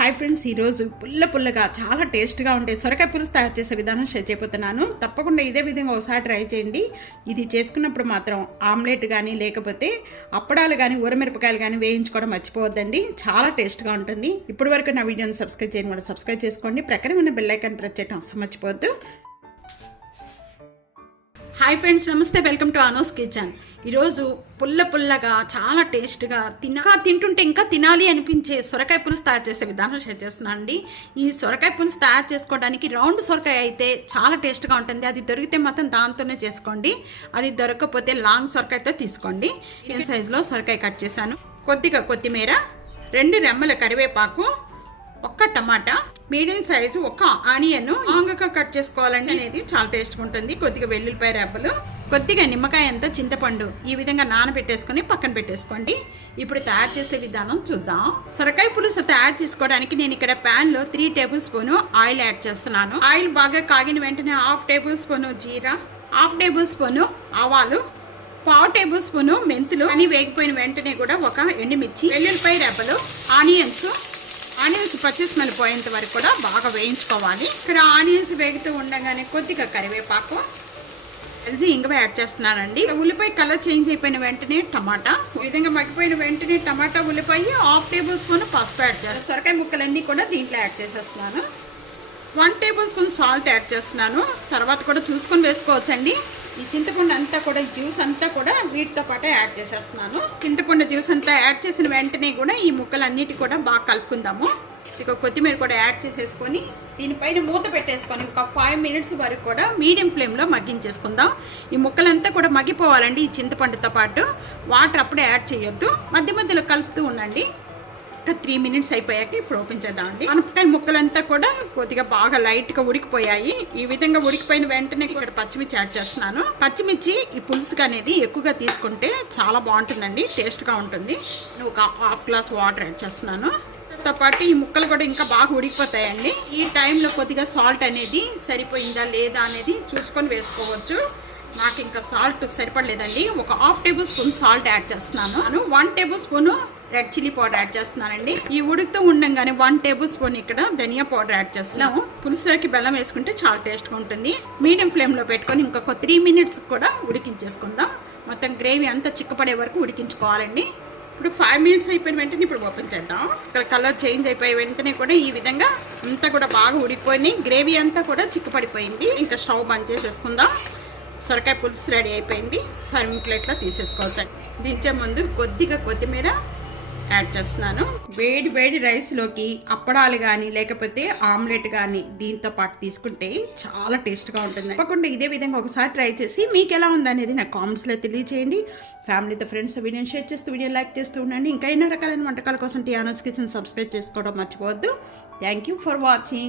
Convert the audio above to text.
Hi friends, ఈరోజు పుల్లగా చాలా టేస్ట్గా ఉండే సొరకాయ పులుసు తయారు చేసే విధానం షేర్ చేయబోతున్నాను. తప్పకుండా ఇదే విధంగా ఒకసారి ట్రై చేయండి. ఇది చేసుకున్నప్పుడు మాత్రం ఆమ్లెట్ కానీ లేకపోతే అప్పడాలు కానీ ఊరమిరపకాయలు కానీ వేయించుకోవడం మర్చిపోవద్దండి. చాలా టేస్ట్గా ఉంటుంది. ఇప్పటి వరకు నా వీడియోని సబ్స్క్రైబ్ చేయడం కూడా సబ్స్క్రైబ్ చేసుకోండి. ప్రక్కన ఉన్న బెల్ ఐకాన్ ప్రెస్ చేయడం అస్సలు మర్చిపోవద్దు. హాయ్ ఫ్రెండ్స్, నమస్తే, వెల్కమ్ టు అనూస్ కిచెన్. ఈరోజు పుల్లగా చాలా టేస్ట్గా తింటుంటే ఇంకా తినాలి అనిపించే సొరకాయ పులుసు తయారు చేసే విధానం షేర్ చేస్తున్నాను అండి. ఈ సొరకాయ పులుసు తయారు చేసుకోవడానికి రౌండ్ సొరకాయ అయితే చాలా టేస్ట్గా ఉంటుంది. అది దొరికితే మాత్రం దాంతోనే చేసుకోండి. అది దొరకకపోతే లాంగ్ సొరకాయతో తీసుకోండి. ఈ సైజులో సొరకాయ కట్ చేశాను. కొద్దిగా కొత్తిమీర, 2 రెమ్మల కరివేపాకు, 1 టమాటా, మీడియం సైజు 1 ఆనియన్ లాంగ్గా కట్ చేసుకోవాలండి. అనేది చాలా టేస్ట్గా ఉంటుంది. కొద్దిగా వెల్లుల్లిపాయ రెబ్బలు, కొద్దిగా నిమ్మకాయ అంతా చింతపండు ఈ విధంగా నానబెట్టేసుకొని పక్కన పెట్టేసుకోండి. ఇప్పుడు తయారు చేసే విధానం చూద్దాం. సొరకాయ పులుసు తయారు చేసుకోవడానికి నేను ఇక్కడ ప్యాన్లో 3 టేబుల్ స్పూన్ ఆయిల్ యాడ్ చేస్తున్నాను. ఆయిల్ బాగా కాగిన వెంటనే 1/2 టేబుల్ స్పూన్ జీరా, 1/2 టేబుల్ స్పూన్ ఆవాలు, 1/4 టేబుల్ స్పూన్ మెంతులు అని వేగిపోయిన వెంటనే కూడా 1 ఎండుమిర్చి, వెల్లుల్లిపాయ రెబ్బలు, ఆనియన్స్ పచ్చి స్మెల్ పోయేంత వరకు కూడా బాగా వేయించుకోవాలి. ఇక్కడ ఆనియన్స్ వేగుతూ ఉండగానే కొద్దిగా కరివేపాకు, ఇంగువ యాడ్ చేస్తున్నానండి. ఉల్లిపాయ కలర్ చేంజ్ అయిపోయిన వెంటనే టమాటా, ఈ విధంగా మగ్గిపోయిన వెంటనే టమాటా, ఉల్లిపాయ, 1/2 టేబుల్ స్పూన్ పసుపు యాడ్ చేస్తాను. సొరకాయ ముక్కలన్నీ కూడా దీంట్లో యాడ్ చేసేస్తున్నాను. 1 టేబుల్ స్పూన్ సాల్ట్ యాడ్ చేస్తున్నాను. తర్వాత కూడా చూసుకొని వేసుకోవచ్చండి. ఈ చింతపండు అంతా కూడా జ్యూస్ అంతా కూడా వీటితో పాటు యాడ్ చేసేస్తున్నాను. చింతపండు జ్యూస్ అంతా యాడ్ చేసిన వెంటనే కూడా ఈ ముక్కలన్నిటి కూడా బాగా కలుపుకుందాము. ఇక కొత్తిమీర కూడా యాడ్ చేసేసుకొని దీనిపైన మూత పెట్టేసుకొని ఒక 5 మినిట్స్ వరకు కూడా మీడియం ఫ్లేమ్లో మగ్గించేసుకుందాం. ఈ ముక్కలంతా కూడా మగ్గిపోవాలండి. ఈ చింతపండుతో పాటు వాటర్ అప్పుడే యాడ్ చేయొద్దు. మధ్యలో కలుపుతూ ఉండండి. 3 మినిట్స్ అయిపోయాక ఇప్పుడు ఓపెన్ చేద్దామండి. అనపకాయ ముక్కలంతా కూడా కొద్దిగా బాగా లైట్గా ఉడికిపోయాయి. ఈ విధంగా ఉడికిపోయిన వెంటనే ఇక్కడ పచ్చిమిర్చి యాడ్ చేస్తున్నాను. పచ్చిమిర్చి ఈ పులుసుకి అనేది ఎక్కువగా తీసుకుంటే చాలా బాగుంటుందండి, టేస్ట్గా ఉంటుంది. ఒక 1/2 గ్లాస్ వాటర్ యాడ్ చేస్తున్నాను. తో పాటు ఈ ముక్కలు కూడా ఇంకా బాగా ఉడికిపోతాయండి. ఈ టైంలో కొద్దిగా సాల్ట్ అనేది సరిపోయిందా లేదా అనేది చూసుకొని వేసుకోవచ్చు. నాకు ఇంకా సాల్ట్ సరిపడలేదండి. ఒక 1/2 టేబుల్ స్పూన్ సాల్ట్ యాడ్ చేస్తున్నాను. 1 table spoon red chilli powder add చేస్తున్నానండి. ఈ ఉడుకుతూ ఉండగానే 1 టేబుల్ స్పూన్ ఇక్కడ ధనియా పౌడర్ యాడ్ చేస్తున్నాము. పులుసులోకి బెల్లం వేసుకుంటే చాలా టేస్ట్గా ఉంటుంది. మీడియం ఫ్లేమ్లో పెట్టుకొని ఇంకొక 3 మినిట్స్ కూడా ఉడికించేసుకుందాం. మొత్తం గ్రేవీ అంతా చిక్కపడే వరకు ఉడికించుకోవాలండి. ఇప్పుడు 5 మినిట్స్ అయిపోయిన వెంటనే ఇప్పుడు ఓపెన్ చేద్దాం. ఇక్కడ కలర్ చేంజ్ అయిపోయి వెంటనే కూడా ఈ విధంగా అంతా కూడా బాగా ఉడికిపోయి గ్రేవీ అంతా కూడా చిక్కపడిపోయింది. ఇంకా స్టవ్ బంద్ చేసేసుకుందాం. సొరకాయ పులుసు రెడీ అయిపోయింది. సర్వింగ్ ప్లేట్లో తీసేసుకోవచ్చు. దించే ముందు కొద్దిగా కొత్తిమీర యాడ్ చేస్తున్నాను. వేడి రైస్లోకి అప్పడాలు కానీ లేకపోతే ఆమ్లెట్ కానీ దీంతో పాటు తీసుకుంటే చాలా టేస్ట్గా ఉంటుంది. తప్పకుండా ఇదే విధంగా ఒకసారి ట్రై చేసి మీకు ఎలా ఉందనేది నాకు కామెంట్స్లో తెలియజేయండి. ఫ్యామిలీతో ఫ్రెండ్స్ వీడియోని షేర్ చేస్తూ వీడియో లైక్ చేస్తూ ఉండండి. ఇంకా ఎన్నో రకాలైన వంటకాల కోసం అనూస్ కిచెన్ సబ్స్క్రైబ్ చేసుకోవడం మర్చిపోవద్దు. Thank you for watching.